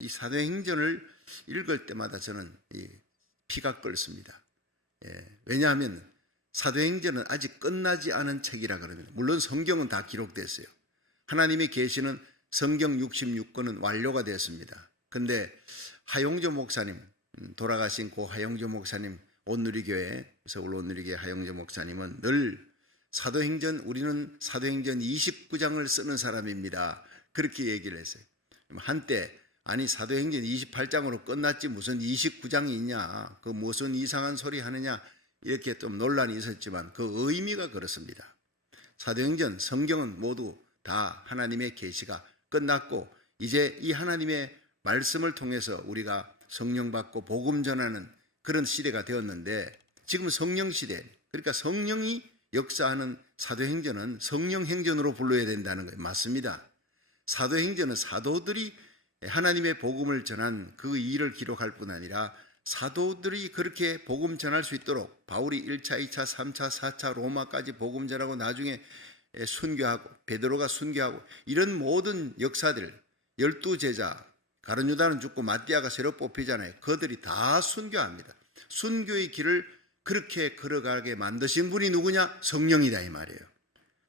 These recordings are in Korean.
이 사도행전을 읽을 때마다 저는 피가 끓습니다. 왜냐하면 사도행전은 아직 끝나지 않은 책이라 그럽니다. 물론 성경은 다 기록됐어요. 하나님의 계시는 성경 66권은 완료가 됐습니다. 근데 하용조 목사님, 돌아가신 고 하용조 목사님, 온누리교회, 서울 온누리교회 하용조 목사님은 늘 우리는 사도행전 29장을 쓰는 사람입니다. 그렇게 얘기를 했어요. 한때 아니 사도행전 28장으로 끝났지 무슨 29장이 있냐, 그 무슨 이상한 소리 하느냐, 이렇게 좀 논란이 있었지만 그 의미가 그렇습니다. 사도행전, 성경은 모두 다 하나님의 계시가 끝났고 이제 이 하나님의 말씀을 통해서 우리가 성령 받고 복음 전하는 그런 시대가 되었는데, 지금 성령 시대, 그러니까 성령이 역사하는 사도행전은 성령행전으로 불러야 된다는 거예요. 맞습니다. 사도행전은 사도들이 하나님의 복음을 전한 그 일을 기록할 뿐 아니라 사도들이 그렇게 복음 전할 수 있도록 바울이 1차, 2차, 3차, 4차 로마까지 복음 전하고 나중에 순교하고 베드로가 순교하고 이런 모든 역사들, 12제자, 가룟 유다는 죽고 마띠아가 새로 뽑히잖아요. 그들이 다 순교합니다. 순교의 길을 그렇게 걸어가게 만드신 분이 누구냐? 성령이다 이 말이에요.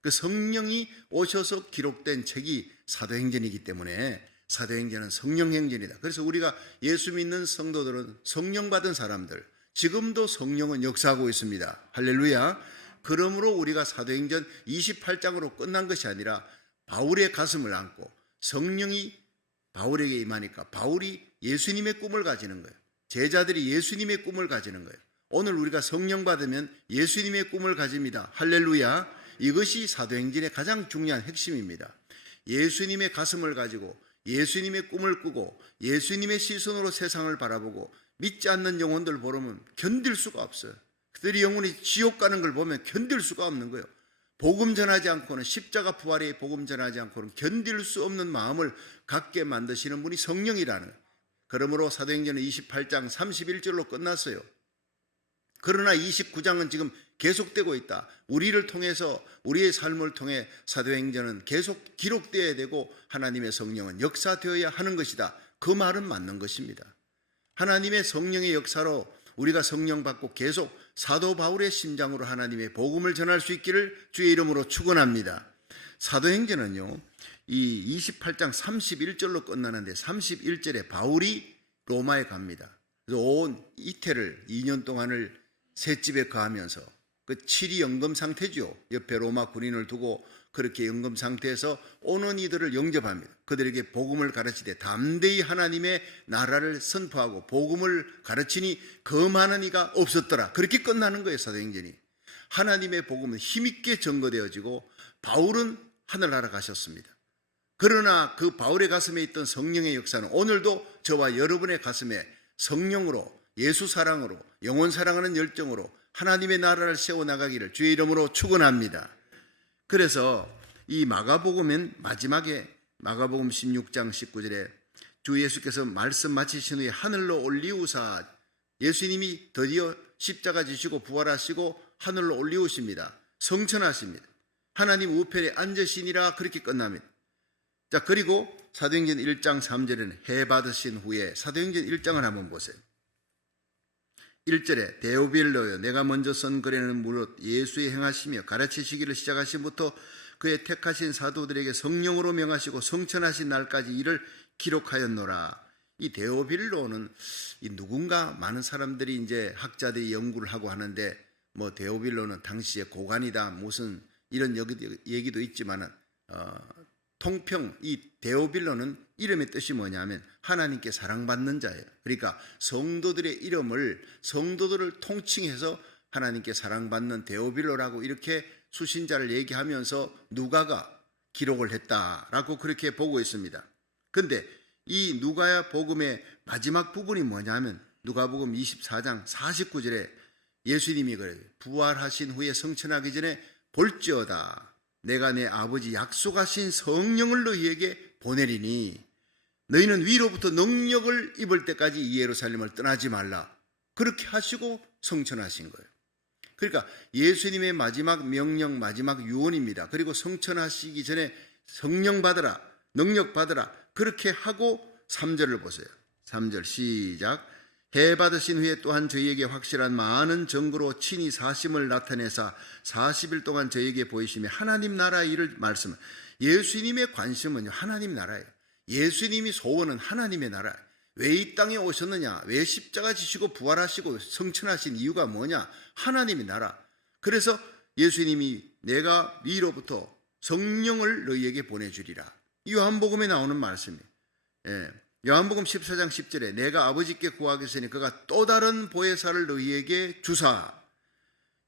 그 성령이 오셔서 기록된 책이 사도행전이기 때문에 사도행전은 성령행전이다. 그래서 우리가 예수 믿는 성도들은 성령 받은 사람들, 지금도 성령은 역사하고 있습니다. 할렐루야. 그러므로 우리가 사도행전 28장으로 끝난 것이 아니라 바울의 가슴을 안고 성령이 바울에게 임하니까 바울이 예수님의 꿈을 가지는 거예요. 제자들이 예수님의 꿈을 가지는 거예요. 오늘 우리가 성령 받으면 예수님의 꿈을 가집니다. 할렐루야. 이것이 사도행전의 가장 중요한 핵심입니다. 예수님의 가슴을 가지고 예수님의 꿈을 꾸고 예수님의 시선으로 세상을 바라보고 믿지 않는 영혼들 보면 견딜 수가 없어요. 그들이 영혼이 지옥 가는 걸 보면 견딜 수가 없는 거예요. 복음 전하지 않고는, 십자가 부활의 복음 전하지 않고는 견딜 수 없는 마음을 갖게 만드시는 분이 성령이라는 거예요. 그러므로 사도행전은 28장 31절로 끝났어요. 그러나 29장은 지금 계속되고 있다. 우리를 통해서, 우리의 삶을 통해 사도행전은 계속 기록되어야 되고 하나님의 성령은 역사되어야 하는 것이다. 그 말은 맞는 것입니다. 하나님의 성령의 역사로 우리가 성령 받고 계속 사도 바울의 심장으로 하나님의 복음을 전할 수 있기를 주의 이름으로 축원합니다. 사도행전은요, 이 28장 31절로 끝나는데 31절에 바울이 로마에 갑니다. 그래서 온 이태를 2년 동안을 셋집에 거하면서 그 7이 연금 상태죠. 옆에 로마 군인을 두고 그렇게 연금 상태에서 오는 이들을 영접합니다. 그들에게 복음을 가르치되 담대히 하나님의 나라를 선포하고 복음을 가르치니 그 많은 이가 없었더라. 그렇게 끝나는 거예요. 사도행전이. 하나님의 복음은 힘있게 증거되어지고 바울은 하늘나라 가셨습니다. 그러나 그 바울의 가슴에 있던 성령의 역사는 오늘도 저와 여러분의 가슴에 성령으로, 예수 사랑으로, 영혼 사랑하는 열정으로 하나님의 나라를 세워나가기를 주의 이름으로 축원합니다. 그래서 이 마가복음은 마지막에 마가복음 16장 19절에 주 예수께서 말씀 마치신 후에 하늘로 올리우사, 예수님이 드디어 십자가 지시고 부활하시고 하늘로 올리우십니다. 성천하십니다. 하나님 우편에 앉으시니라. 그렇게 끝납니다. 자, 그리고 사도행전 1장 3절에는 해 받으신 후에 사도행전 1장을 한번 보세요. 1절에 데오빌로여 내가 먼저 선 글에는 무릇 예수의 행하시며 가르치시기를 시작하신부터 그의 택하신 사도들에게 성령으로 명하시고 성천하신 날까지 이를 기록하였노라. 이 데오빌로는 누군가 많은 사람들이 이제 학자들이 연구를 하고 하는데 뭐 데오빌로는 당시의 고관이다 무슨 이런 얘기도 있지만은 통평 이 데오빌로는 이름의 뜻이 뭐냐면 하나님께 사랑받는 자예요. 그러니까 성도들의 이름을 성도들을 통칭해서 하나님께 사랑받는 데오빌로라고 이렇게 수신자를 얘기하면서 누가가 기록을 했다라고 그렇게 보고 있습니다. 근데 이 누가 복음의 마지막 부분이 뭐냐면 누가복음 24장 49절에 예수님이 그래요. 부활하신 후에 성천하기 전에 볼지어다 내가 내 아버지 약속하신 성령을 너희에게 보내리니 너희는 위로부터 능력을 입을 때까지 이 예루살렘을 떠나지 말라. 그렇게 하시고 성천하신 거예요. 그러니까 예수님의 마지막 명령, 마지막 유언입니다. 그리고 성천하시기 전에 성령 받으라, 능력 받으라. 그렇게 하고 3절을 보세요. 3절 시작. 해 받으신 후에 또한 저희에게 확실한 많은 증거로 친히 사심을 나타내사 40일 동안 저희에게 보이시며 하나님 나라의 일을 말씀. 예수님의 관심은요, 하나님 나라예요. 예수님이 소원은 하나님의 나라. 왜 이 땅에 오셨느냐? 왜 십자가 지시고 부활하시고 성천하신 이유가 뭐냐? 하나님의 나라. 그래서 예수님이 내가 위로부터 성령을 너희에게 보내주리라. 요한복음에 나오는 말씀이에요. 요한복음 14장 10절에 내가 아버지께 구하겠으니 그가 또 다른 보혜사를 너희에게 주사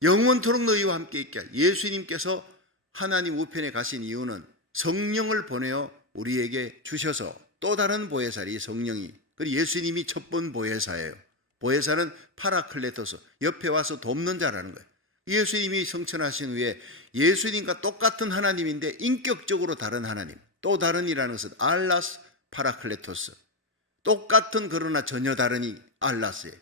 영원토록 너희와 함께 있게 하리. 예수님께서 하나님 우편에 가신 이유는 성령을 보내어 우리에게 주셔서 또 다른 보혜사리 성령이, 그리고 예수님이 첫 번 보혜사예요. 보혜사는 파라클레토스, 옆에 와서 돕는 자라는 거예요. 예수님이 성천하신 후에 예수님과 똑같은 하나님인데 인격적으로 다른 하나님, 또 다른이라는 것은 알라스 파라클레토스, 똑같은 그러나 전혀 다른이 알라스예요.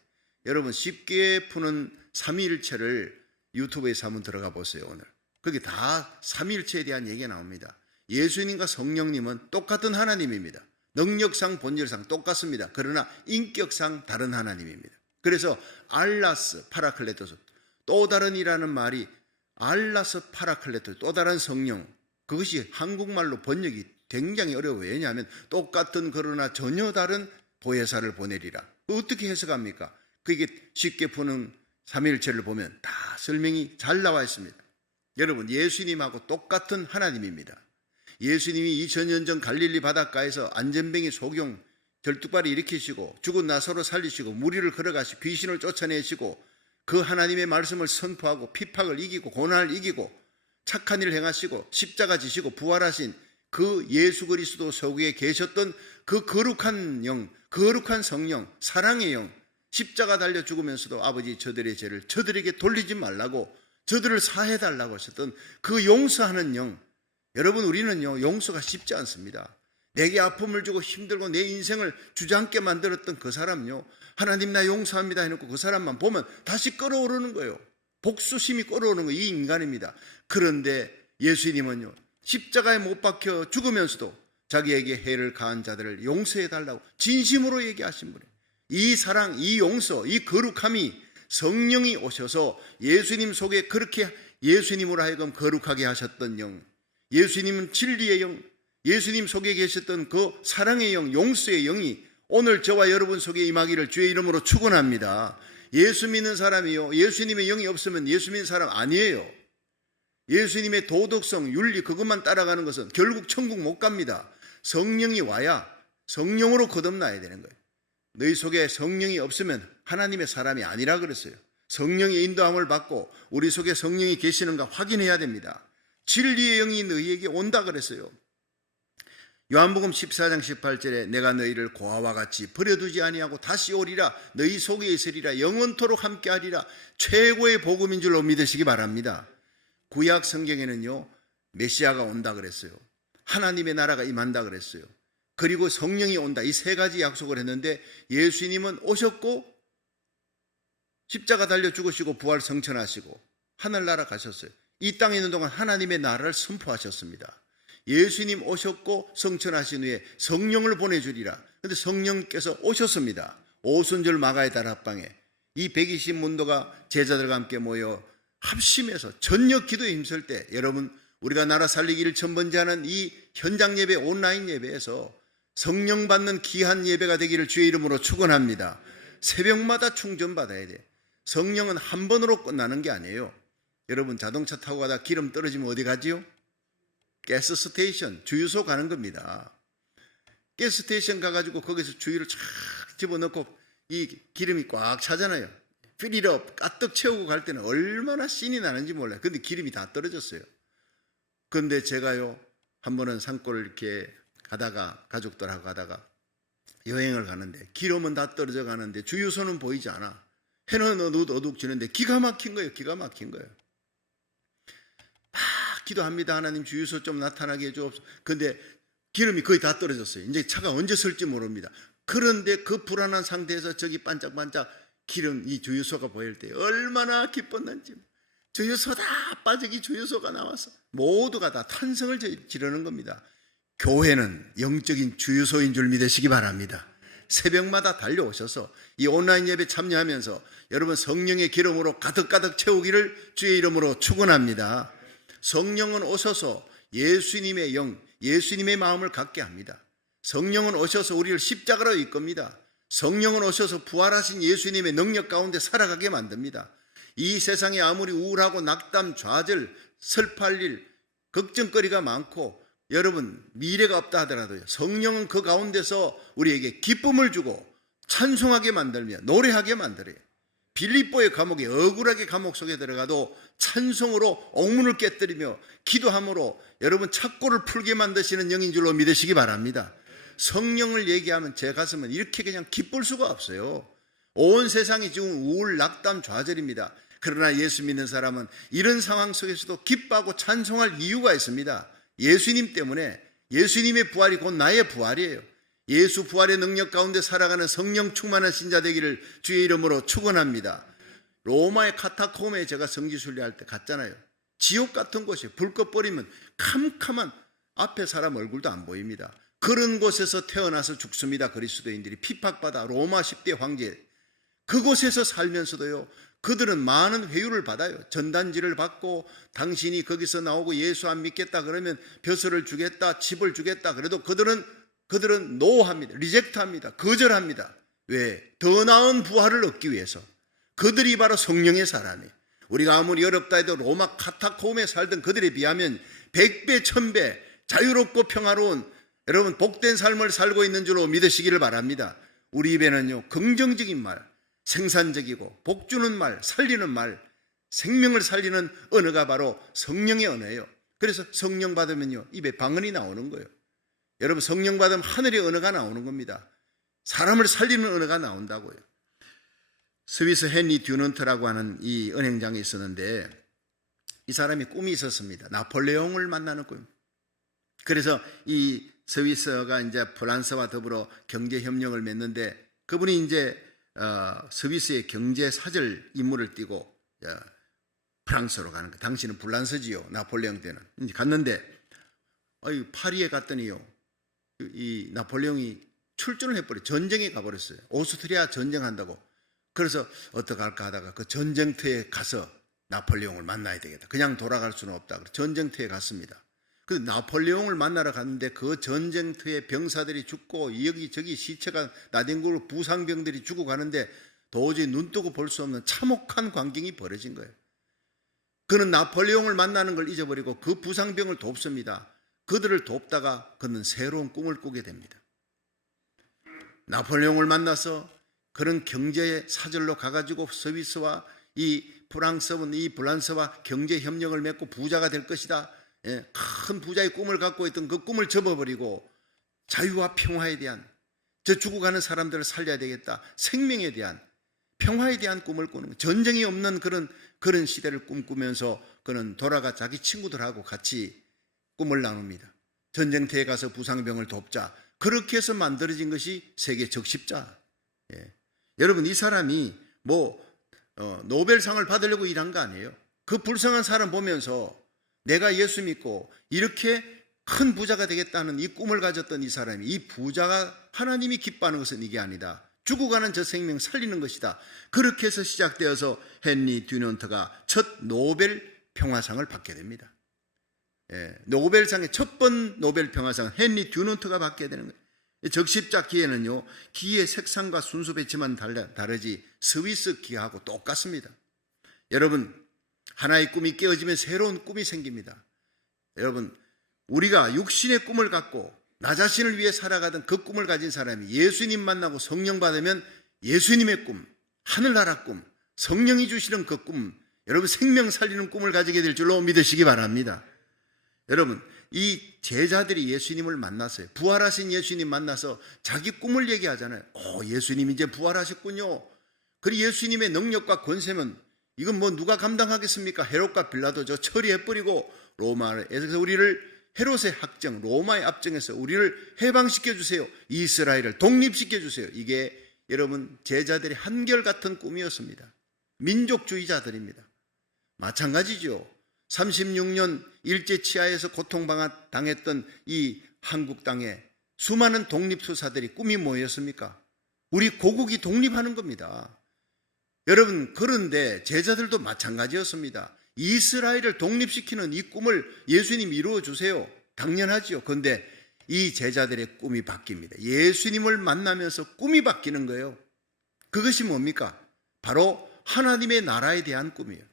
여러분 쉽게 푸는 삼위일체를 유튜브에서 한번 들어가 보세요. 오늘 거기 다 삼위일체에 대한 얘기가 나옵니다. 예수님과 성령님은 똑같은 하나님입니다. 능력상 본질상 똑같습니다. 그러나 인격상 다른 하나님입니다. 그래서 알라스 파라클레토스, 또 다른이라는 말이 알라스 파라클레토스, 또 다른 성령, 그것이 한국말로 번역이 굉장히 어려워요. 왜냐하면 똑같은 그러나 전혀 다른 보혜사를 보내리라. 어떻게 해석합니까? 그게 쉽게 푸는 삼위일체를 보면 다 설명이 잘 나와 있습니다. 여러분 예수님하고 똑같은 하나님입니다. 예수님이 2000년 전 갈릴리 바닷가에서 안전뱅이 소경 절뚝발이 일으키시고 죽은 나사로 살리시고 무리를 걸어가시고 귀신을 쫓아내시고 그 하나님의 말씀을 선포하고 핍박을 이기고 고난을 이기고 착한 일을 행하시고 십자가 지시고 부활하신 그 예수 그리스도 속에 계셨던 그 거룩한 영, 거룩한 성령, 사랑의 영, 십자가 달려 죽으면서도 아버지 저들의 죄를 저들에게 돌리지 말라고, 저들을 사해달라고 하셨던 그 용서하는 영. 여러분 우리는요 용서가 쉽지 않습니다. 내게 아픔을 주고 힘들고 내 인생을 주저앉게 만들었던 그 사람요, 하나님 나 용서합니다 해놓고 그 사람만 보면 다시 끌어오르는 거예요. 복수심이 끌어오르는 거, 이 인간입니다. 그런데 예수님은요 십자가에 못 박혀 죽으면서도 자기에게 해를 가한 자들을 용서해달라고 진심으로 얘기하신 분이에요. 이 사랑, 이 용서, 이 거룩함이 성령이 오셔서 예수님 속에 그렇게 예수님으로 하여금 거룩하게 하셨던 영, 예수님은 진리의 영, 예수님 속에 계셨던 그 사랑의 영, 용서의 영이 오늘 저와 여러분 속에 임하기를 주의 이름으로 축원합니다. 예수 믿는 사람이요, 예수님의 영이 없으면 예수 믿는 사람 아니에요. 예수님의 도덕성, 윤리 그것만 따라가는 것은 결국 천국 못 갑니다. 성령이 와야 성령으로 거듭나야 되는 거예요. 너희 속에 성령이 없으면 하나님의 사람이 아니라 그랬어요. 성령의 인도함을 받고 우리 속에 성령이 계시는가 확인해야 됩니다. 진리의 영이 너희에게 온다 그랬어요. 요한복음 14장 18절에 내가 너희를 고아와 같이 버려두지 아니하고 다시 오리라, 너희 속에 있으리라, 영원토록 함께하리라, 최고의 복음인 줄로 믿으시기 바랍니다. 구약 성경에는요 메시아가 온다 그랬어요. 하나님의 나라가 임한다 그랬어요. 그리고 성령이 온다, 이 세 가지 약속을 했는데 예수님은 오셨고 십자가 달려 죽으시고 부활 성천하시고 하늘나라 가셨어요. 이 땅에 있는 동안 하나님의 나라를 선포하셨습니다. 예수님 오셨고 성천하신 후에 성령을 보내주리라. 그런데 성령께서 오셨습니다. 오순절 마가의 다락방에 이 120문도가 제자들과 함께 모여 합심해서 전력 기도에 힘쓸 때, 여러분 우리가 나라 살리기를 천번제하는 이 현장 예배, 온라인 예배에서 성령 받는 귀한 예배가 되기를 주의 이름으로 축원합니다. 새벽마다 충전받아야 돼. 성령은 한 번으로 끝나는 게 아니에요. 여러분 자동차 타고 가다 기름 떨어지면 어디 가지요? 가스 스테이션, 주유소 가는 겁니다. 가스 스테이션 가가지고 거기서 주유를 쫙 집어넣고 이 기름이 꽉 차잖아요. 필이업 가득 채우고 갈 때는 얼마나 신이 나는지 몰라요. 근데 기름이 다 떨어졌어요. 그런데 제가요 한 번은 산골을 이렇게 가다가 가족들하고 가다가 여행을 가는데 기름은 다 떨어져 가는데 주유소는 보이지 않아. 해는 어둑어둑지는데 기가 막힌 거예요. 기가 막힌 거예요. 막 기도합니다. 하나님 주유소 좀 나타나게 해주옵소서. 근데 기름이 거의 다 떨어졌어요. 이제 차가 언제 설지 모릅니다. 그런데 그 불안한 상태에서 저기 반짝반짝 기름, 이 주유소가 보일 때 얼마나 기뻤는지. 주유소 다 빠지기 주유소가 나와서 모두가 다 탄성을 지르는 겁니다. 교회는 영적인 주유소인 줄 믿으시기 바랍니다. 새벽마다 달려오셔서 이 온라인 예배 참여하면서 여러분 성령의 기름으로 가득가득 채우기를 주의 이름으로 축원합니다. 성령은 오셔서 예수님의 영, 예수님의 마음을 갖게 합니다. 성령은 오셔서 우리를 십자가로 이끕니다. 성령은 오셔서 부활하신 예수님의 능력 가운데 살아가게 만듭니다. 이 세상에 아무리 우울하고 낙담, 좌절, 슬퍼할 일, 걱정거리가 많고 여러분 미래가 없다 하더라도요, 성령은 그 가운데서 우리에게 기쁨을 주고 찬송하게 만들며 노래하게 만들어요. 빌립보의 감옥에 억울하게 감옥 속에 들어가도 찬송으로 옥문을 깨뜨리며 기도함으로 여러분 착고를 풀게 만드시는 영인 줄로 믿으시기 바랍니다. 성령을 얘기하면 제 가슴은 이렇게 그냥 기쁠 수가 없어요. 온 세상이 지금 우울, 낙담, 좌절입니다. 그러나 예수 믿는 사람은 이런 상황 속에서도 기뻐하고 찬송할 이유가 있습니다. 예수님 때문에, 예수님의 부활이 곧 나의 부활이에요. 예수 부활의 능력 가운데 살아가는 성령 충만한 신자 되기를 주의 이름으로 축원합니다. 로마의 카타콤에 제가 성지순례할 때 갔잖아요. 지옥 같은 곳이에요. 불 꺼버리면 캄캄한, 앞에 사람 얼굴도 안 보입니다. 그런 곳에서 태어나서 죽습니다. 그리스도인들이 핍박받아 로마 10대 황제, 그곳에서 살면서도요, 그들은 많은 회유를 받아요. 전단지를 받고 당신이 거기서 나오고 예수 안 믿겠다 그러면 벼슬을 주겠다, 집을 주겠다. 그래도 그들은 노합니다. 리젝트합니다. 거절합니다. 왜? 더 나은 부활을 얻기 위해서. 그들이 바로 성령의 사람이에요. 우리가 아무리 어렵다 해도 로마 카타콤에 살던 그들에 비하면 100배, 1000배 자유롭고 평화로운 여러분 복된 삶을 살고 있는 줄로 믿으시기를 바랍니다. 우리 입에는요, 긍정적인 말, 생산적이고 복주는 말, 살리는 말, 생명을 살리는 언어가 바로 성령의 언어예요. 그래서 성령 받으면요, 입에 방언이 나오는 거예요. 여러분 성령 받으면 하늘의 언어가 나오는 겁니다. 사람을 살리는 언어가 나온다고요. 스위스 헨리 듀넌트라고 하는 이 은행장이 있었는데 이 사람이 꿈이 있었습니다. 나폴레옹을 만나는 꿈. 그래서 이 스위스가 이제 프랑스와 더불어 경제 협력을 맺는데 그분이 이제 스위스의 경제 사절 임무를 띠고 프랑스로 가는 거예요. 당시는 불란서지요. 나폴레옹 때는. 이제 갔는데 파리에 갔더니요, 이 나폴레옹이 출전을 해버려요. 전쟁에 가버렸어요. 오스트리아 전쟁한다고. 그래서 어떡할까 하다가 그 전쟁터에 가서 나폴레옹을 만나야 되겠다. 그냥 돌아갈 수는 없다. 전쟁터에 갔습니다. 그 나폴레옹을 만나러 갔는데 그 전쟁터에 병사들이 죽고 여기저기 시체가 나뒹굴고 부상병들이 죽고 가는데 도저히 눈 뜨고 볼 수 없는 참혹한 광경이 벌어진 거예요. 그는 나폴레옹을 만나는 걸 잊어버리고 그 부상병을 돕습니다. 그들을 돕다가 그는 새로운 꿈을 꾸게 됩니다. 나폴레옹을 만나서 그런 경제의 사절로 가가지고 스위스와 이 프랑스는 이 불란서와 경제 협력을 맺고 부자가 될 것이다. 큰 부자의 꿈을 갖고 있던 그 꿈을 접어버리고 자유와 평화에 대한, 저 죽어가는 사람들을 살려야 되겠다, 생명에 대한, 평화에 대한 꿈을 꾸는 거예요. 전쟁이 없는 그런 시대를 꿈꾸면서 그는 돌아가 자기 친구들하고 같이 꿈을 나눕니다. 전쟁터에 가서 부상병을 돕자. 그렇게 해서 만들어진 것이 세계 적십자. 여러분 이 사람이 노벨상을 받으려고 일한 거 아니에요. 그 불쌍한 사람 보면서 내가 예수 믿고 이렇게 큰 부자가 되겠다는 이 꿈을 가졌던 이 사람이, 이 부자가 하나님이 기뻐하는 것은 이게 아니다. 죽어가는 저 생명 살리는 것이다. 그렇게 해서 시작되어서 헨리 듀넌트가 첫 노벨 평화상을 받게 됩니다. 노벨상의 첫 번 노벨 평화상은 헨리 듀넌트가 받게 되는 거예요. 적십자 기회는요, 기의 색상과 순수 배치만 다르지 스위스 기하고 똑같습니다. 여러분 하나의 꿈이 깨어지면 새로운 꿈이 생깁니다. 여러분 우리가 육신의 꿈을 갖고 나 자신을 위해 살아가던 그 꿈을 가진 사람이 예수님 만나고 성령 받으면 예수님의 꿈, 하늘나라 꿈, 성령이 주시는 그 꿈, 여러분 생명 살리는 꿈을 가지게 될 줄로 믿으시기 바랍니다. 여러분 이 제자들이 예수님을 만났어요. 부활하신 예수님 만나서 자기 꿈을 얘기하잖아요. 예수님 이제 부활하셨군요. 그리고 예수님의 능력과 권세면 이건 누가 감당하겠습니까? 헤롯과 빌라도 저 처리해버리고 로마에서 우리를 헤롯의 학정, 로마의 압정에서 우리를 해방시켜 주세요. 이스라엘을 독립시켜 주세요. 이게 여러분 제자들의 한결같은 꿈이었습니다. 민족주의자들입니다. 마찬가지죠. 36년 일제 치하에서 고통당했던 이 한국 땅에 수많은 독립투사들이 꿈이 뭐였습니까? 우리 고국이 독립하는 겁니다. 여러분, 그런데 제자들도 마찬가지였습니다. 이스라엘을 독립시키는 이 꿈을 예수님이 이루어주세요. 당연하지요. 그런데 이 제자들의 꿈이 바뀝니다. 예수님을 만나면서 꿈이 바뀌는 거예요. 그것이 뭡니까? 바로 하나님의 나라에 대한 꿈이에요.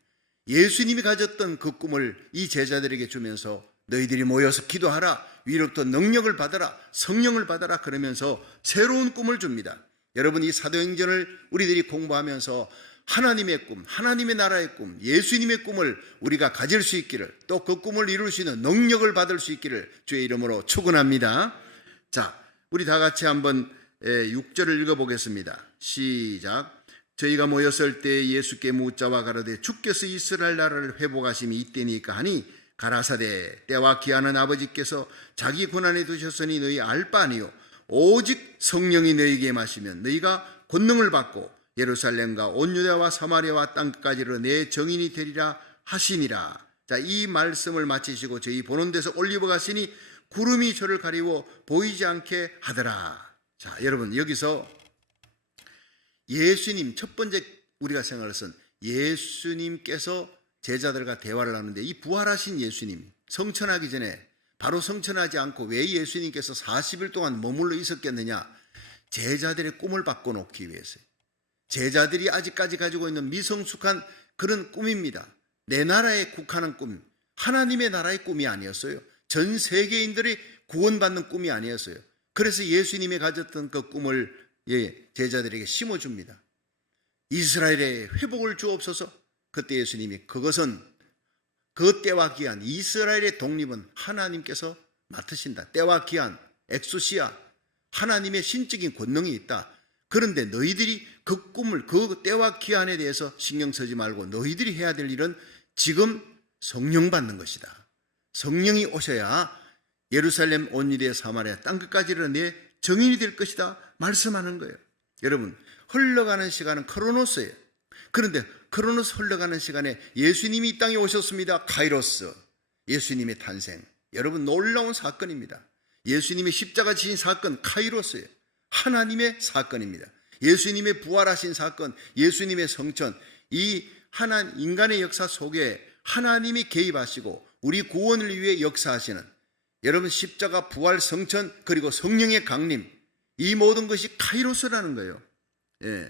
예수님이 가졌던 그 꿈을 이 제자들에게 주면서 너희들이 모여서 기도하라, 위로부터 능력을 받아라, 성령을 받아라, 그러면서 새로운 꿈을 줍니다. 여러분, 이 사도행전을 우리들이 공부하면서 하나님의 꿈, 하나님의 나라의 꿈, 예수님의 꿈을 우리가 가질 수 있기를, 또 그 꿈을 이룰 수 있는 능력을 받을 수 있기를 주의 이름으로 축원합니다. 자, 우리 다 같이 한번 6절을 읽어보겠습니다. 시작. 저희가 모였을 때 예수께 묻자와 가로되 주께서 이스라엘 나라를 회복하심이 이때니까 하니 가라사대 때와 기하는 아버지께서 자기 권한에 두셨으니 너희 알 바 아니요 오직 성령이 너희에게 마시면 너희가 권능을 받고 예루살렘과 온 유다와 사마리아와 땅끝까지로 내 정인이 되리라 하시니라. 자, 이 말씀을 마치시고 저희 보는 데서 올리브 가시니 구름이 저를 가리워 보이지 않게 하더라. 자, 여러분, 여기서 예수님, 첫 번째 우리가 생각할 것은 예수님께서 제자들과 대화를 하는데, 이 부활하신 예수님, 성천하기 전에 바로 성천하지 않고 왜 예수님께서 40일 동안 머물러 있었겠느냐? 제자들의 꿈을 바꿔놓기 위해서요. 제자들이 아직까지 가지고 있는 미성숙한 그런 꿈입니다. 내 나라에 국한한 꿈, 하나님의 나라의 꿈이 아니었어요. 전 세계인들이 구원받는 꿈이 아니었어요. 그래서 예수님이 가졌던 그 꿈을 제자들에게 심어줍니다. 이스라엘의 회복을 주옵소서. 그때 예수님이 그것은 그 때와 기한, 이스라엘의 독립은 하나님께서 맡으신다. 때와 기한, 엑소시아, 하나님의 신적인 권능이 있다. 그런데 너희들이 그 꿈을, 그 때와 기한에 대해서 신경 쓰지 말고 너희들이 해야 될 일은 지금 성령 받는 것이다. 성령이 오셔야 예루살렘, 온 유대, 사마리아 땅끝까지는 내 정인이 될 것이다 말씀하는 거예요. 여러분, 흘러가는 시간은 크로노스예요. 그런데 크로노스 흘러가는 시간에 예수님이 이 땅에 오셨습니다. 카이로스, 예수님의 탄생. 여러분, 놀라운 사건입니다. 예수님의 십자가 지신 사건, 카이로스예요. 하나님의 사건입니다. 예수님의 부활하신 사건, 예수님의 성천, 이 인간의 역사 속에 하나님이 개입하시고 우리 구원을 위해 역사하시는, 여러분, 십자가, 부활, 성천, 그리고 성령의 강림, 이 모든 것이 카이로스라는 거예요. 예.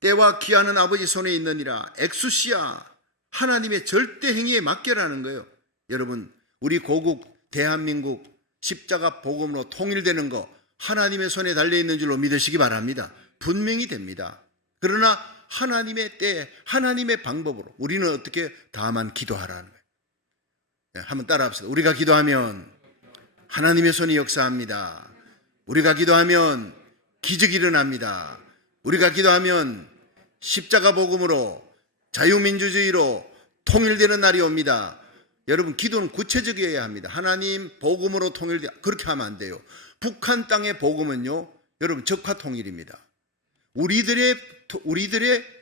때와 기한은 아버지 손에 있느니라. 엑수시아, 하나님의 절대 행위에 맡겨라는 거예요. 여러분, 우리 고국 대한민국 십자가 복음으로 통일되는 거 하나님의 손에 달려있는 줄로 믿으시기 바랍니다. 분명히 됩니다. 그러나 하나님의 때, 하나님의 방법으로 우리는 어떻게? 다만 기도하라는 거예요. 네, 한번 따라합시다. 우리가 기도하면 하나님의 손이 역사합니다. 우리가 기도하면 기적이 일어납니다. 우리가 기도하면 십자가 복음으로 자유민주주의로 통일되는 날이 옵니다. 여러분, 기도는 구체적이어야 합니다. 하나님 복음으로 통일돼, 그렇게 하면 안 돼요. 북한 땅의 복음은요, 여러분, 적화 통일입니다. 우리들의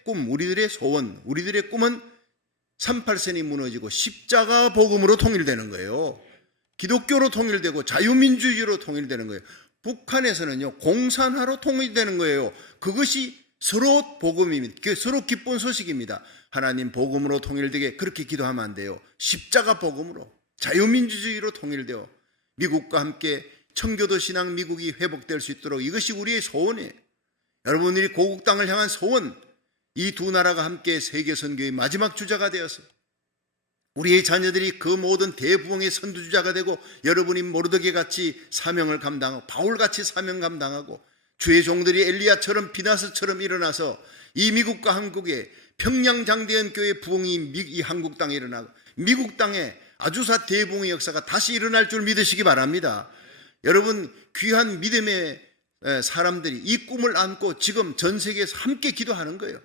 꿈, 우리들의 소원, 우리들의 꿈은 38선이 무너지고 십자가 복음으로 통일되는 거예요. 기독교로 통일되고 자유민주주의로 통일되는 거예요. 북한에서는요, 공산화로 통일되는 거예요. 그것이 서로 복음입니다. 서로 기쁜 소식입니다. 하나님 복음으로 통일되게 그렇게 기도하면 안 돼요. 십자가 복음으로, 자유민주주의로 통일되어 미국과 함께 청교도 신앙 미국이 회복될 수 있도록, 이것이 우리의 소원이에요. 여러분들이 고국 땅을 향한 소원, 이 두 나라가 함께 세계 선교의 마지막 주자가 되어서 우리의 자녀들이 그 모든 대부흥의 선두주자가 되고, 여러분이 모르드게 같이 사명을 감당하고 바울같이 사명 감당하고 주의 종들이 엘리야처럼 비나스처럼 일어나서 이 미국과 한국의 평양장대현 교회 부흥이 이 한국 땅에 일어나고 미국 땅에 아주사 대부흥의 역사가 다시 일어날 줄 믿으시기 바랍니다. 여러분, 귀한 믿음의 사람들이 이 꿈을 안고 지금 전 세계에서 함께 기도하는 거예요.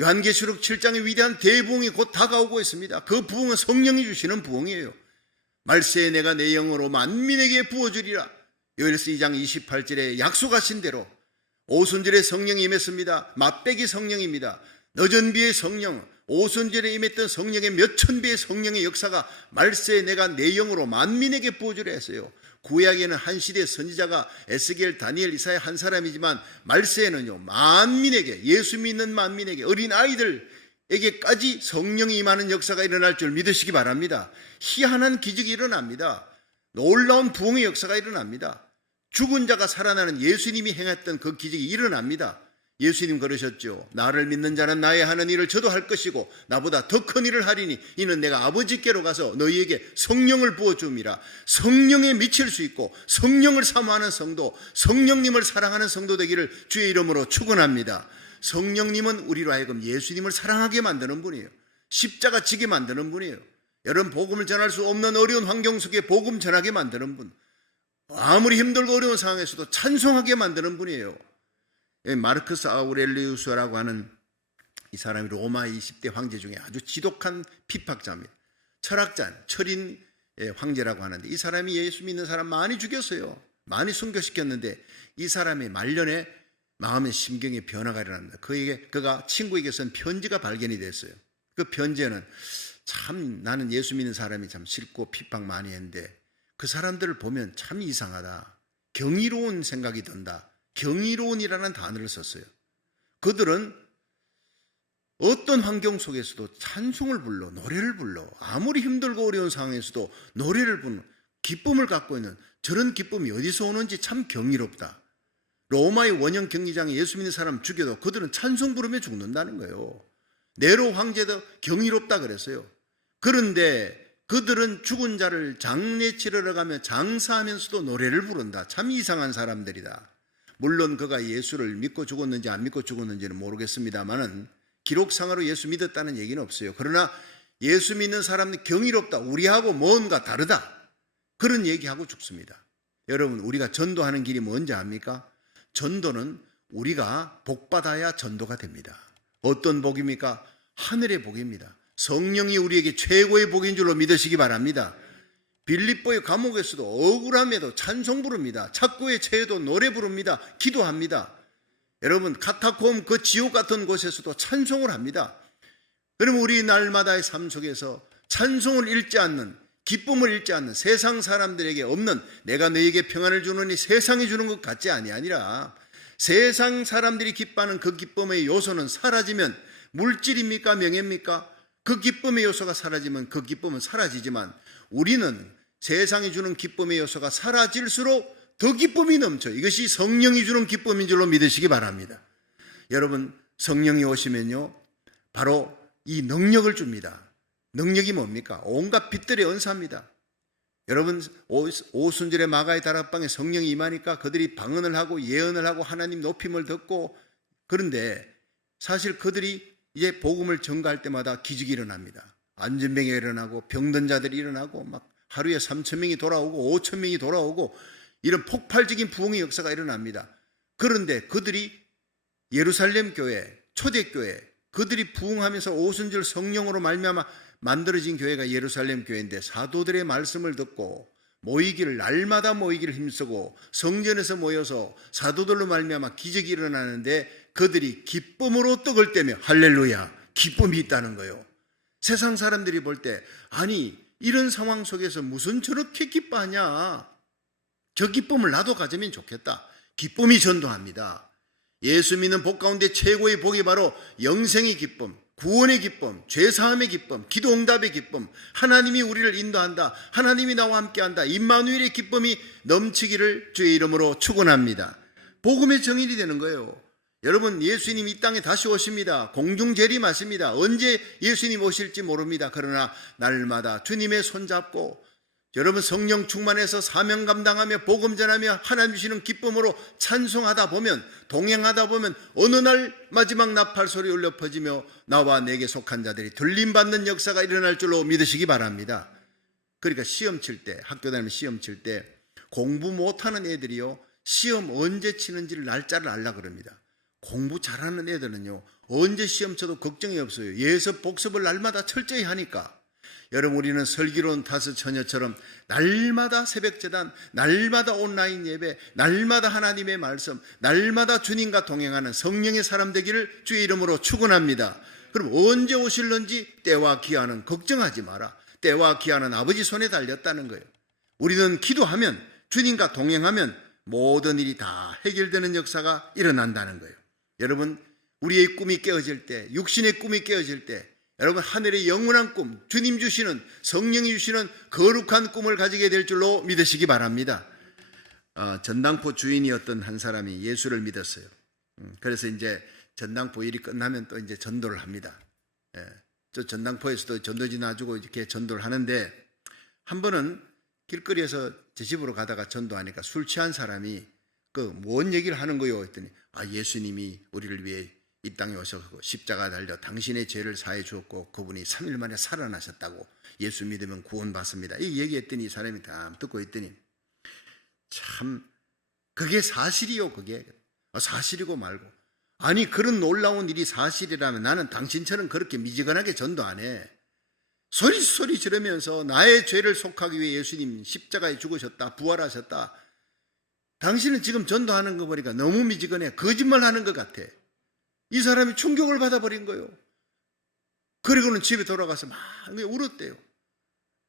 요한계시록 7장의 위대한 대부흥이 곧 다가오고 있습니다. 그 부흥은 성령이 주시는 부흥이에요. 말세에 내가 내 영으로 만민에게 부어주리라. 요엘서 2장 28절에 약속하신 대로 오순절에 성령이 임했습니다. 맛배기 성령입니다. 늦은 비의 성령, 오순절에 임했던 성령의 몇천 배의 성령의 역사가 말세에 내가 내 영으로 만민에게 부어주려 했어요. 구약에는 한 시대의 선지자가 에스겔, 다니엘, 이사야 한 사람이지만 말세에는요 만민에게, 예수 믿는 만민에게, 어린 아이들에게까지 성령이 임하는 역사가 일어날 줄 믿으시기 바랍니다. 희한한 기적이 일어납니다. 놀라운 부흥의 역사가 일어납니다. 죽은 자가 살아나는 예수님이 행했던 그 기적이 일어납니다. 예수님 그러셨죠. 나를 믿는 자는 나의 하는 일을 저도 할 것이고 나보다 더 큰 일을 하리니 이는 내가 아버지께로 가서 너희에게 성령을 부어줌이라. 성령에 미칠 수 있고 성령을 사모하는 성도, 성령님을 사랑하는 성도 되기를 주의 이름으로 축원합니다. 성령님은 우리로 하여금 예수님을 사랑하게 만드는 분이에요. 십자가 지게 만드는 분이에요. 여러분, 복음을 전할 수 없는 어려운 환경 속에 복음 전하게 만드는 분, 아무리 힘들고 어려운 상황에서도 찬송하게 만드는 분이에요. 마르크스 아우렐리우스라고 하는 이 사람이 로마 20대 황제 중에 아주 지독한 핍박자입니다. 철학자, 철인 황제라고 하는데 이 사람이 예수 믿는 사람 많이 죽였어요. 많이 순교시켰는데 이 사람의 말년에 마음의 심경의 변화가 일어납니다. 그가 친구에게 쓴 편지가 발견이 됐어요. 그 편지에는 참 나는 예수 믿는 사람이 참 싫고 핍박 많이 했는데 그 사람들을 보면 참 이상하다. 경이로운 생각이 든다. 경이로운이라는 단어를 썼어요. 그들은 어떤 환경 속에서도 찬송을 불러, 노래를 불러, 아무리 힘들고 어려운 상황에서도 노래를 부르는 기쁨을 갖고 있는, 저런 기쁨이 어디서 오는지 참 경이롭다. 로마의 원형 경기장에 예수 믿는 사람 죽여도 그들은 찬송 부르며 죽는다는 거예요. 네로 황제도 경이롭다 그랬어요. 그런데 그들은 죽은 자를 장례 치르러 가며 장사하면서도 노래를 부른다. 참 이상한 사람들이다. 물론 그가 예수를 믿고 죽었는지 안 믿고 죽었는지는 모르겠습니다만은 기록상으로 예수 믿었다는 얘기는 없어요. 그러나 예수 믿는 사람은 경이롭다. 우리하고 뭔가 다르다. 그런 얘기하고 죽습니다. 여러분, 우리가 전도하는 길이 뭔지 압니까? 전도는 우리가 복받아야 전도가 됩니다. 어떤 복입니까? 하늘의 복입니다. 성령이 우리에게 최고의 복인 줄로 믿으시기 바랍니다. 빌립보의 감옥에서도 억울함에도 찬송 부릅니다. 착고에 처해도 노래 부릅니다. 기도합니다. 여러분, 카타콤 그 지옥 같은 곳에서도 찬송을 합니다. 그러면 우리 날마다의 삶 속에서 찬송을 잃지 않는, 기쁨을 잃지 않는, 세상 사람들에게 없는, 내가 너에게 평안을 주느니 세상이 주는 것 같지 아니라 세상 사람들이 기뻐하는 그 기쁨의 요소는 사라지면 물질입니까? 명예입니까? 그 기쁨의 요소가 사라지면 그 기쁨은 사라지지만 우리는 세상이 주는 기쁨의 요소가 사라질수록 더 기쁨이 넘쳐. 이것이 성령이 주는 기쁨인 줄로 믿으시기 바랍니다. 여러분, 성령이 오시면요 바로 이 능력을 줍니다. 능력이 뭡니까? 온갖 빛들의 은사입니다. 여러분, 오순절에 마가의 다락방에 성령이 임하니까 그들이 방언을 하고 예언을 하고 하나님 높임을 듣고, 그런데 사실 그들이 이제 복음을 전가할 때마다 기적이 일어납니다. 안전병이 일어나고 병든 자들이 일어나고 막 하루에 3,000명이 돌아오고 5,000명이 돌아오고 이런 폭발적인 부흥의 역사가 일어납니다. 그런데 그들이 예루살렘 교회, 초대교회, 그들이 부흥하면서 오순절 성령으로 말미암아 만들어진 교회가 예루살렘 교회인데 사도들의 말씀을 듣고 모이기를, 날마다 모이기를 힘쓰고 성전에서 모여서 사도들로 말미암아 기적이 일어나는데 그들이 기쁨으로 떡을 떼며 할렐루야, 기쁨이 있다는 거예요. 세상 사람들이 볼 때 아니 이런 상황 속에서 무슨 저렇게 기뻐하냐, 저 기쁨을 나도 가지면 좋겠다. 기쁨이 전도합니다. 예수 믿는 복 가운데 최고의 복이 바로 영생의 기쁨, 구원의 기쁨, 죄사함의 기쁨, 기도 응답의 기쁨, 하나님이 우리를 인도한다, 하나님이 나와 함께한다, 임마누엘의 기쁨이 넘치기를 주의 이름으로 축원합니다. 복음의 정인이 되는 거예요. 여러분, 예수님 이 땅에 다시 오십니다. 공중 재림하십니다. 언제 예수님 오실지 모릅니다. 그러나 날마다 주님의 손잡고 여러분 성령 충만해서 사명 감당하며 복음 전하며 하나님 주시는 기쁨으로 찬송하다 보면, 동행하다 보면 어느 날 마지막 나팔 소리 울려 퍼지며 나와 내게 속한 자들이 들림받는 역사가 일어날 줄로 믿으시기 바랍니다. 그러니까 시험 칠 때, 학교 다니면 시험 칠 때 공부 못하는 애들이요 시험 언제 치는지를 날짜를 알라 그럽니다. 공부 잘하는 애들은요 언제 시험 쳐도 걱정이 없어요. 예습 복습을 날마다 철저히 하니까. 여러분, 우리는 슬기로운 다섯 처녀처럼 날마다 새벽제단, 날마다 온라인 예배, 날마다 하나님의 말씀, 날마다 주님과 동행하는 성령의 사람 되기를 주의 이름으로 축원합니다. 그럼 언제 오실는지 때와 기한은 걱정하지 마라. 때와 기한은 아버지 손에 달렸다는 거예요. 우리는 기도하면 주님과 동행하면 모든 일이 다 해결되는 역사가 일어난다는 거예요. 여러분, 우리의 꿈이 깨어질 때, 육신의 꿈이 깨어질 때, 여러분 하늘의 영원한 꿈, 주님 주시는, 성령이 주시는 거룩한 꿈을 가지게 될 줄로 믿으시기 바랍니다. 전당포 주인이었던 한 사람이 예수를 믿었어요. 그래서 이제 전당포 일이 끝나면 또 이제 전도를 합니다. 저 전당포에서도 전도지 놔주고 이렇게 전도를 하는데, 한 번은 길거리에서 제 집으로 가다가 전도하니까 술 취한 사람이 뭔 얘기를 하는 거요 했더니, 예수님이 우리를 위해 이 땅에 오셔서 십자가 달려 당신의 죄를 사해 주었고 그분이 3일 만에 살아나셨다고, 예수 믿으면 구원받습니다, 이 얘기했더니 이 사람이 다 듣고 있더니, 참 그게 사실이요, 그게 사실이고 말고, 아니 그런 놀라운 일이 사실이라면 나는 당신처럼 그렇게 미지근하게 전도 안 해. 소리 지르면서 나의 죄를 속하기 위해 예수님 십자가에 죽으셨다, 부활하셨다. 당신은 지금 전도하는 거 보니까 너무 미지근해, 거짓말하는 것 같아. 이 사람이 충격을 받아버린 거예요. 그리고는 집에 돌아가서 막 울었대요.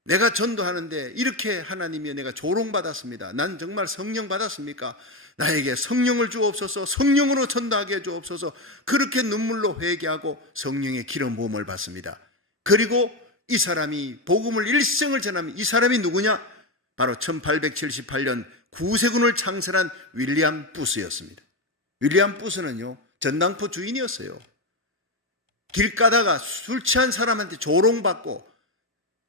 내가 전도하는데 이렇게 하나님이 내가 조롱받았습니다. 난 정말 성령 받았습니까? 나에게 성령을 주옵소서, 성령으로 전도하게 해주옵소서. 그렇게 눈물로 회개하고 성령의 기름 부음을 받습니다. 그리고 이 사람이 복음을 일생을 전하면, 이 사람이 누구냐? 바로 1878년 구세군을 창설한 윌리엄 부스였습니다. 윌리엄 부스는요, 전당포 주인이었어요. 길 가다가 술 취한 사람한테 조롱받고,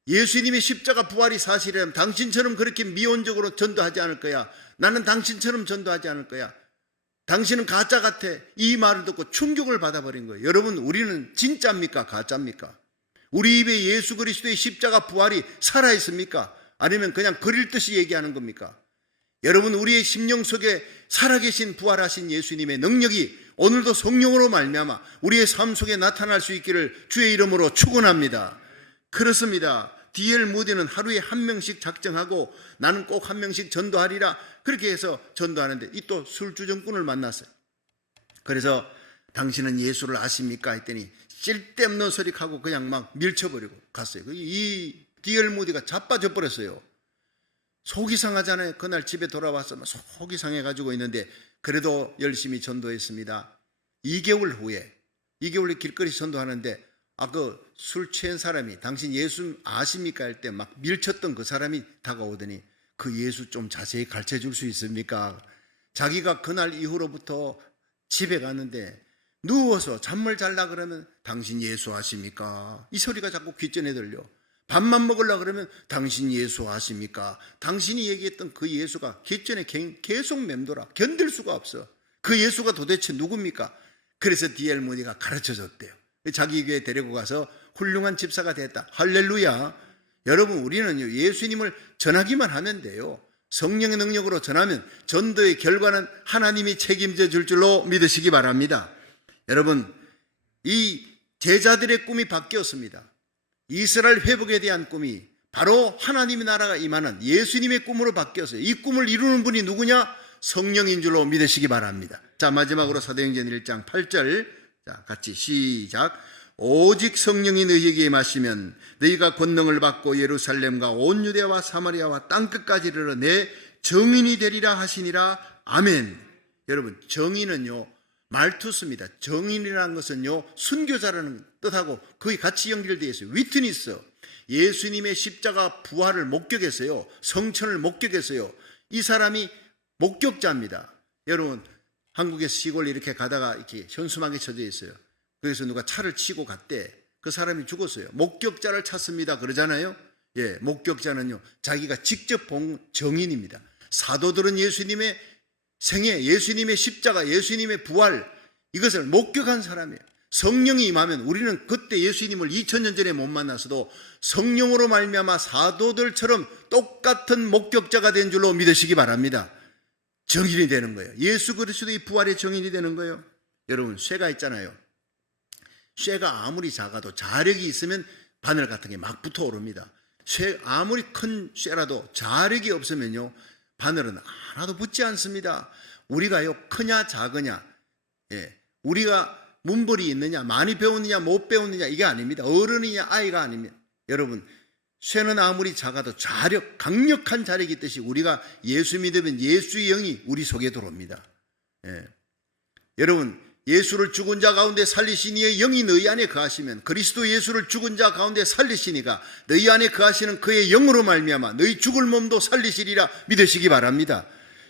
예수님의 십자가 부활이 사실이라면 당신처럼 그렇게 미온적으로 전도하지 않을 거야. 나는 당신처럼 전도하지 않을 거야. 당신은 가짜 같아. 이 말을 듣고 충격을 받아버린 거예요. 여러분, 우리는 진짜입니까? 가짜입니까? 우리 입에 예수 그리스도의 십자가 부활이 살아있습니까? 아니면 그냥 그릴 듯이 얘기하는 겁니까? 여러분, 우리의 심령 속에 살아계신 부활하신 예수님의 능력이 오늘도 성령으로 말미암아 우리의 삶 속에 나타날 수 있기를 주의 이름으로 축원합니다. 그렇습니다. D.L. 무디는 하루에 한 명씩 작정하고 나는 꼭 한 명씩 전도하리라, 그렇게 해서 전도하는데 이 또 술주정꾼을 만났어요. 그래서 당신은 예수를 아십니까? 했더니 쓸데없는 소리하고 그냥 막 밀쳐버리고 갔어요. 이 D.L. 무디가 자빠져 버렸어요. 속이 상하잖아요. 그날 집에 돌아와서 속이 상해가지고 있는데 그래도 열심히 전도했습니다. 2개월 후에 길거리 전도하는데 술 취한 사람이 당신 예수 아십니까? 할 때 막 밀쳤던 그 사람이 다가오더니 그 예수 좀 자세히 가르쳐 줄 수 있습니까? 자기가 그날 이후로부터 집에 갔는데 누워서 잠을 잘라 그러면 당신 예수 아십니까? 이 소리가 자꾸 귓전에 들려. 밥만 먹으려고 그러면 당신 예수 아십니까? 당신이 얘기했던 그 예수가 귓전에 계속 맴돌아. 견딜 수가 없어. 그 예수가 도대체 누굽니까? 그래서 D.L. 무디가 가르쳐 줬대요. 자기 교회에 데리고 가서 훌륭한 집사가 됐다. 할렐루야. 여러분, 우리는 예수님을 전하기만 하면 돼요. 성령의 능력으로 전하면 전도의 결과는 하나님이 책임져 줄 줄로 믿으시기 바랍니다. 여러분, 이 제자들의 꿈이 바뀌었습니다. 이스라엘 회복에 대한 꿈이 바로 하나님의 나라가 임하는 예수님의 꿈으로 바뀌었어요. 이 꿈을 이루는 분이 누구냐? 성령인 줄로 믿으시기 바랍니다. 자, 마지막으로 사도행전 1장 8절, 자, 같이 시작. 오직 성령이 너희에게 임하시면 너희가 권능을 받고 예루살렘과 온 유대와 사마리아와 땅끝까지 이르러 내 정인이 되리라 하시니라. 아멘. 여러분, 정인은요 말투스입니다. 정인이라는 것은요 순교자라는 뜻하고 거의 같이 연결되어 있어요. 위트니스, 예수님의 십자가 부활을 목격했어요. 성천을 목격했어요. 이 사람이 목격자입니다. 여러분, 한국의 시골 이렇게 가다가 이렇게 현수막이 쳐져 있어요. 그래서 누가 차를 치고 갔대. 그 사람이 죽었어요. 목격자를 찾습니다 그러잖아요. 예, 목격자는요 자기가 직접 본 정인입니다. 사도들은 예수님의 생애, 예수님의 십자가, 예수님의 부활, 이것을 목격한 사람이에요. 성령이 임하면 우리는 그때 예수님을 2000년 전에 못 만났어도 성령으로 말미암아 사도들처럼 똑같은 목격자가 된 줄로 믿으시기 바랍니다. 정인이 되는 거예요. 예수 그리스도의 부활의 정인이 되는 거예요. 여러분, 쇠가 있잖아요. 쇠가 아무리 작아도 자력이 있으면 바늘 같은 게 막 붙어 오릅니다. 아무리 큰 쇠라도 자력이 없으면요 바늘은 하나도 붙지 않습니다. 우리가요 크냐 작으냐, 우리가 문벌이 있느냐, 많이 배웠느냐 못 배웠느냐, 이게 아닙니다. 어른이냐 아이가 아닙니다. 여러분, 쇠는 아무리 작아도 강력한 자력이 있듯이 우리가 예수 믿으면 예수의 영이 우리 속에 들어옵니다. 예. 여러분, 예수를 죽은 자 가운데 살리신 이의 영이 너희 안에 거하시면 그리스도 예수를 죽은 자 가운데 살리시니가 너희 안에 거하시는 그의 영으로 말미암아 너희 죽을 몸도 살리시리라 믿으시기 바랍니다.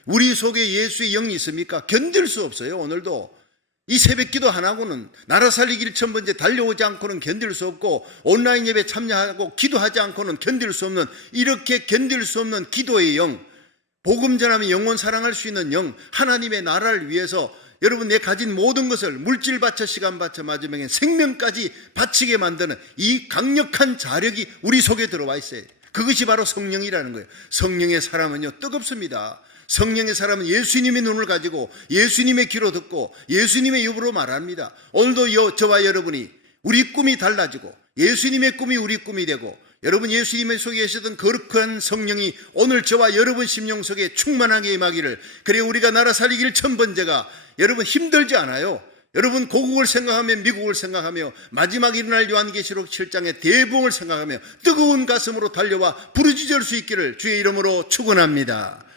우리 속에 예수의 영이 있습니까? 견딜 수 없어요. 오늘도 이 새벽기도 하나고는 나라 살리기를 천 번째 달려오지 않고는 견딜 수 없고 온라인 예배 참여하고 기도하지 않고는 견딜 수 없는, 이렇게 견딜 수 없는 기도의 영, 복음 전하면 영혼 사랑할 수 있는 영, 하나님의 나라를 위해서 여러분 내 가진 모든 것을 물질 바쳐 시간 바쳐 마지막엔 생명까지 바치게 만드는 이 강력한 자력이 우리 속에 들어와 있어요. 그것이 바로 성령이라는 거예요. 성령의 사람은요 뜨겁습니다. 성령의 사람은 예수님의 눈을 가지고 예수님의 귀로 듣고 예수님의 입으로 말합니다. 오늘도 저와 여러분이 우리 꿈이 달라지고 예수님의 꿈이 우리 꿈이 되고 여러분 예수님의 속에 계시던 거룩한 성령이 오늘 저와 여러분 심령 속에 충만하게 임하기를, 그래 우리가 나라 살리기를 천 번째가 여러분 힘들지 않아요. 여러분 고국을 생각하며 미국을 생각하며 마지막 일어날 요한계시록 7장의 대부흥을 생각하며 뜨거운 가슴으로 달려와 부르짖을 수 있기를 주의 이름으로 축원합니다.